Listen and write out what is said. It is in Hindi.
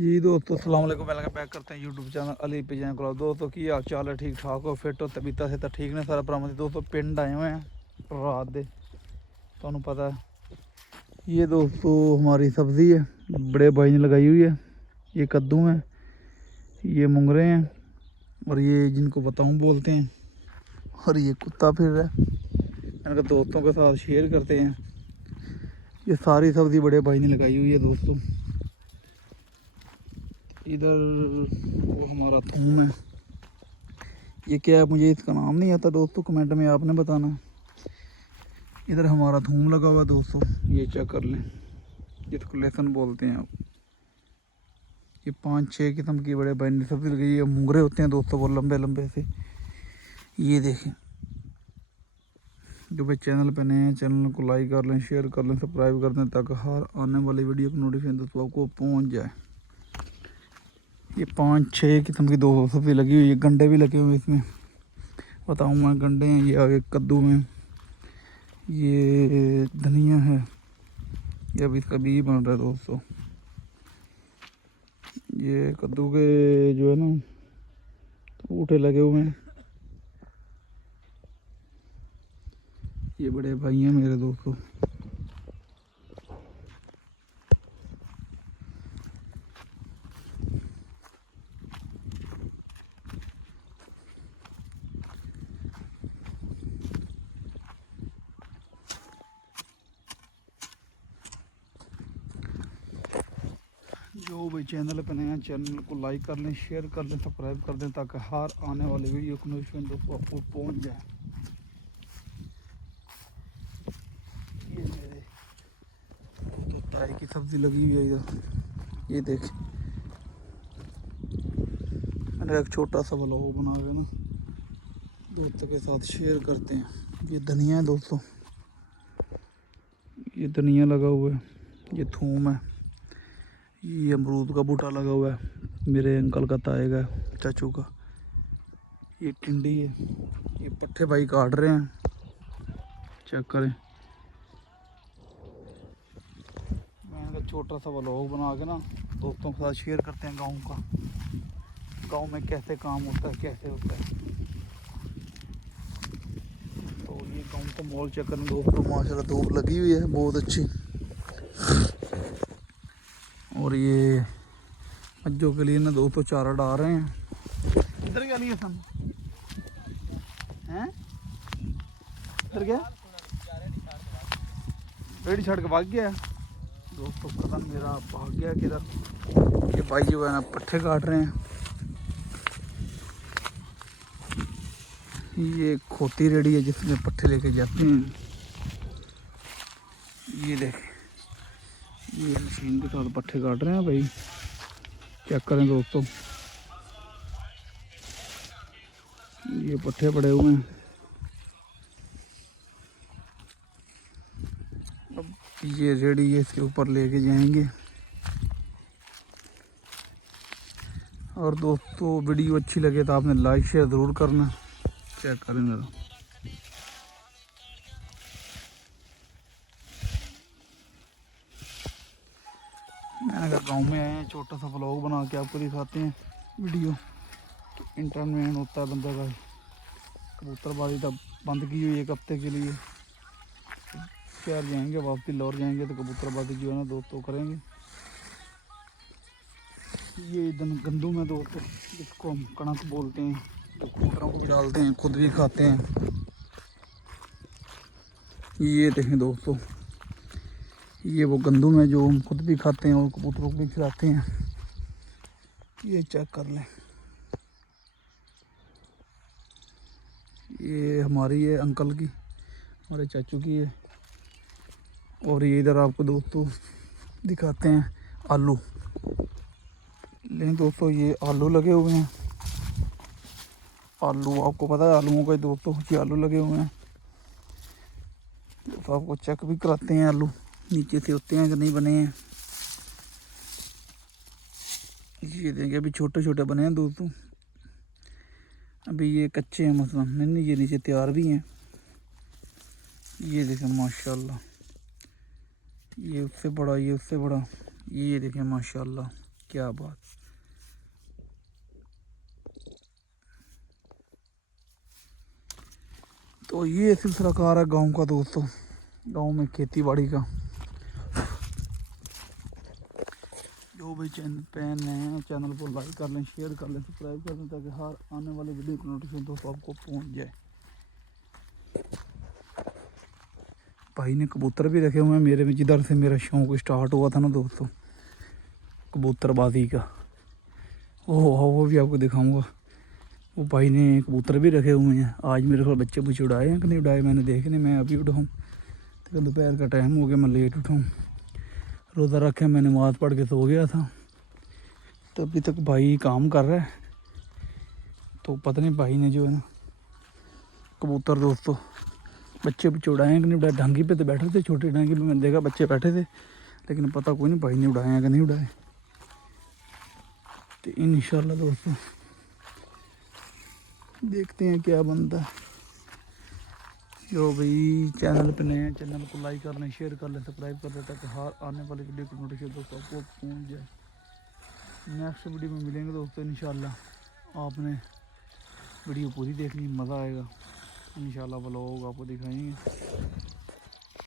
जी दोस्तों अस्सलाम वालेकुम। वेलकम बैक करते हैं YouTube channel Ali pigeon club. दोस्तों की हाल चाल है? ठीक ठाक हो, फिट हो, तबीयत से तो ठीक ने सारा भरावां। दोस्तों पिंड आए हुए हैं रात दे, तुहानू पता है। ये दोस्तों हमारी सब्ज़ी है, बड़े भाई ने लगाई हुई है। ये कद्दू हैं, ये मुंगरे हैं, और ये जिनको बताऊँ बोलते हैं, और ये कुत्ता फिर रहा है। मैंने कहा दोस्तों के साथ शेयर करते हैं। ये सारी सब्ज़ी बड़े भाई ने लगाई हुई है दोस्तों। इधर वो हमारा थूम है। ये क्या है मुझे इसका नाम नहीं आता दोस्तों, कमेंट में आपने बताना। इधर हमारा थूम लगा हुआ है दोस्तों, ये चेक कर लें, जिसको लहसुन बोलते हैं आप। ये 5-6 किस्म की बड़े भाई ने सब्ज़ी लगी है। मुंगरे होते हैं दोस्तों वो लंबे लंबे से। ये देखें, जो भाई चैनल पे नए हैं चैनल को लाइक कर लें, शेयर कर लें, सब्सक्राइब कर दें, ताकि हर आने वाली वीडियो की नोटिफिकेशन दोस्तों आपको पहुँच जाए। ये 5-6 किस्म की दो सब्ज़ी लगी हुई है। गंडे भी लगे हुए इसमें, बताऊँ मैं, गंडे हैं। ये आगे कद्दू में, ये धनिया है, ये अभी इसका बीज बन रहा है दोस्तों। ये कद्दू के जो है ना ऊँटे लगे हुए हैं। ये बड़े भाई हैं मेरे दोस्तों। जो भाई चैनल पे नए हैं चैनल को लाइक कर लें, शेयर कर लें, सब्सक्राइब कर दें, ताकि हर आने वाली वीडियो की नोटिफिकेशन दोस्तों आपको पहुँच जाए। ये मेरे तो ताई की सब्ज़ी लगी हुई है इधर। ये देख, मैंने एक छोटा सा व्लॉग बना के ना दोस्तों के साथ शेयर करते हैं। ये धनिया है दोस्तों, ये धनिया लगा हुआ है, ये थूम है, ये अमरूद का बूटा लगा हुआ है मेरे अंकल का, ताए का, चाचू का। ये टिंडी है, ये पट्ठे भाई काट रहे हैं, चेक करें। मैंने छोटा सा व्लॉग बना के ना दोस्तों के साथ शेयर करते हैं गाँव का, गांव में कैसे काम होता है, कैसे होता है। तो ये गांव का मॉल चेक करें दोस्तों, माशाल्लाह धूप लगी हुई है बहुत अच्छी। और ये मज्जों के लिए ना दोस्तों चारा डाल रहे हैं। इधर क्या लिए सन हैं, इधर क्या रेडी छड़ के भाग गया है दोस्तों। पता नहीं मेरा भाग गया किधर। ये भाई जो है ना पट्ठे काट रहे हैं। ये खोती रेडी है जिसमें पट्ठे लेके जाते हैं। ये देखें, ये मशीन के साथ पट्ठे काट रहे हैं भाई, चेक करें दोस्तों। ये पट्ठे पड़े हुए हैं। अब ये रेडी है, इसके ऊपर लेके जाएंगे। और दोस्तों वीडियो अच्छी लगे तो आपने लाइक शेयर ज़रूर करना। चेक करें मेरा, मैंने अगर गाँव में आए हैं छोटा सा व्लॉग बना के आपको दिखाते हैं वीडियो। तो इंटरनेट होता है बंदा का। कबूतरबाजी तब बंद की हुई 1 हफ्ते के लिए। शहर जाएंगे, वापसी लौट जाएंगे तो कबूतरबाजी जो है ना दोस्तों करेंगे। ये गंदम है दोस्तों, जिसको हम कणक बोलते हैं, जो कबूतरों को भी डालते हैं, खुद भी खाते हैं। ये देखें दोस्तों, ये वो गंदम है जो हम खुद भी खाते हैं और कबूतरों को भी खिलाते हैं। ये चेक कर लें, ये हमारी है अंकल की, हमारे चाचू की है। और ये इधर आपको दोस्तों दिखाते हैं आलू। लेकिन दोस्तों ये आलू लगे हुए हैं। आलू आपको पता है आलूओं का दोस्तों, ये आलू लगे हुए हैं। तो आपको चेक भी कराते हैं आलू नीचे से होते हैं कि नहीं बने हैं। ये देखिए अभी छोटे छोटे बने हैं दोस्तों, अभी ये कच्चे हैं मतलब, नहीं ये नीचे तैयार भी हैं। ये देखें माशाल्लाह, ये उससे बड़ा, ये उससे बड़ा, ये देखें माशाल्लाह। क्या बात। तो ये सिलसिला कार है गांव का दोस्तों, गांव में खेती बाड़ी का। जो भी चैनल पे नए हैं चैनल को लाइक कर लें, शेयर कर लें, सब्सक्राइब कर लें, ताकि हर आने वाले वीडियो की नोटिफिकेशन दोस्तों आपको पहुंच जाए। भाई ने कबूतर भी रखे हुए हैं मेरे में, जिधर से मेरा शौक़ स्टार्ट हुआ था ना दोस्तों कबूतरबाजी का, वो भी आपको दिखाऊंगा। वो भाई ने कबूतर भी रखे हुए हैं। आज मेरे को बच्चे बुच्चे उड़ाए हैं कि नहीं उड़ाए मैंने देखने, मैं अभी उठाऊँ तो दोपहर का टाइम हो गया, मैं लेट उठाऊँ। रोज़ा रखे मैंने, नमाज़ पढ़ के सो गया था, तो अभी तक भाई काम कर रहा है। तो पता नहीं भाई ने जो है ना कबूतर दोस्तों बच्चे बुच्चे उड़ाए हैं कि नहीं उड़ाए। ढांगी पे तो बैठे थे, छोटी ढांगी पे मैंने देखा बच्चे बैठे थे, लेकिन पता कोई नहीं भाई ने उड़ाए हैं कि नहीं उड़ाए। तो इंशाल्लाह दोस्तों देखते हैं क्या बनता है। जो भाई चैनल पे नए हैं चैनल को लाइक कर लें, शेयर कर लें, सब्सक्राइब कर लें, ताकि हर आने वाली वीडियो की नोटिफिकेशन दोस्तों आपको पहुँच जाए। नेक्स्ट वीडियो में मिलेंगे दोस्तों इंशाल्लाह। आपने वीडियो पूरी देखनी, मज़ा आएगा इंशाल्लाह। व्लॉग आपको दिखाएंगे।